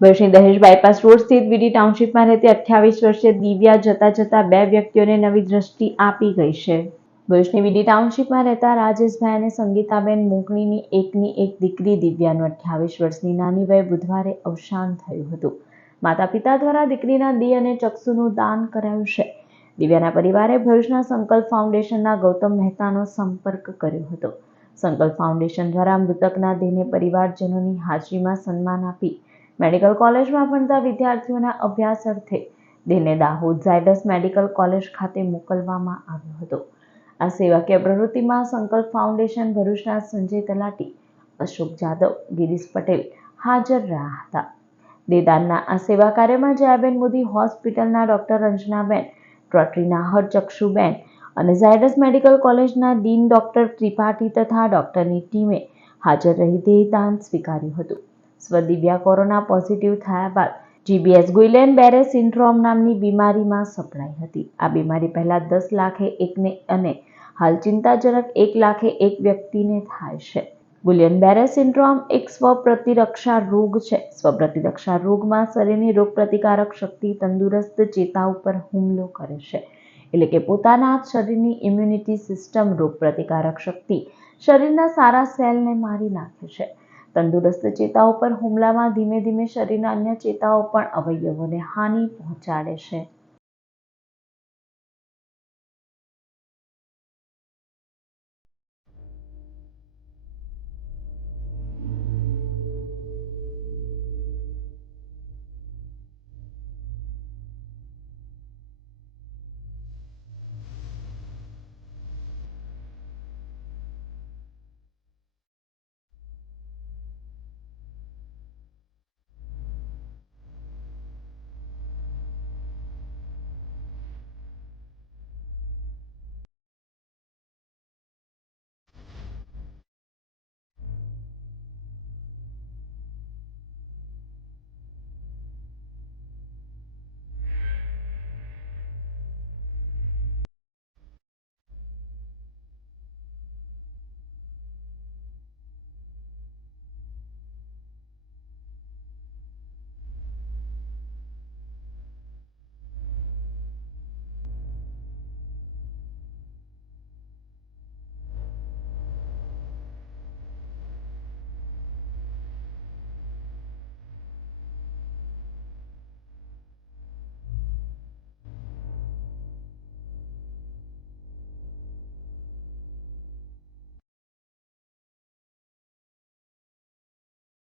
ભરૂચની દહેજ bypass road સ્થિત વીડી ટાઉનશીપમાં રહેતી 28 વર્ષીય દિવ્યા જતા બે વ્યક્તિઓને નવી દ્રષ્ટિ આપી ગઈ છે. ભરૂચની વીડી ટાઉનશીપમાં રહેતા રાજેશભાઈ અને સંગીતાબેન મોગણીની એક દીકરી દિવ્યાનું 28 વર્ષની નાની વયે બુધવારે અવસાન થયું હતું. માતા પિતા દ્વારા દીકરીના દેહ અને ચક્ષુનું દાન કરાયું છે. દિવ્યાના પરિવારે ભરૂચના સંકલ્પ ફાઉન્ડેશનના ગૌતમ મહેતાનો સંપર્ક કર્યો હતો. સંકલ્પ ફાઉન્ડેશન દ્વારા મૃતકના દેહને પરિવારજનોની હાજરીમાં સન્માન આપી મેડિકલ કોલેજમાં ભણતા વિદ્યાર્થીઓના અભ્યાસ અર્થે દેહને દાહોદ ઝાયડસ મેડિકલ કોલેજ ખાતે મોકલવામાં આવ્યો હતો. આ સેવાકીય પ્રવૃત્તિમાં સંકલ્પ ફાઉન્ડેશન ભરૂચના સંજય તલાટી, અશોક જાદવ, ગિરીશ પટેલ હાજર રહ્યા હતા. દેહદાનના આ સેવા કાર્યમાં જયાબેન મોદી હોસ્પિટલના ડોક્ટર રંજનાબેન, રોટરીના હરચક્ષુબેન અને ઝાયડસ મેડિકલ કોલેજના ડીન ડોક્ટર ત્રિપાઠી તથા ડોક્ટરની ટીમે હાજર રહી દેહદાન સ્વીકાર્યું હતું. દિવ્યા કોરોના પોઝિટિવ થયા બાદ GBS ગુઇલેન બેરે સિન્ડ્રોમ નામની બીમારીમાં સપડાઈ હતી. આ બીમારી પહેલા 10 લાખે એકને અને હાલ ચિંતાજનક 1 લાખે એક વ્યક્તિને થાય છે. ગુઇલેન બેરે સિન્ડ્રોમ એક સ્વપ્રતિરક્ષા રોગ છે. સ્વપ્રતિરક્ષા રોગમાં શરીરની રોગપ્રતિકારક શક્તિ તંદુરસ્ત ચેતા ઉપર હુમલો કરે છે. એટલે કે પોતાના શરીરની ઇમ્યુનિટી સિસ્ટમ રોગપ્રતિકારક શક્તિ શરીરના સારા સેલને મારી નાખે છે. તંદુરસ્ત ચેતાઓ પર હુમલામાં ધીમે ધીમે શરીરના અન્ય ચેતાઓ પણ અવયવોને હાનિ પહોંચાડે છે.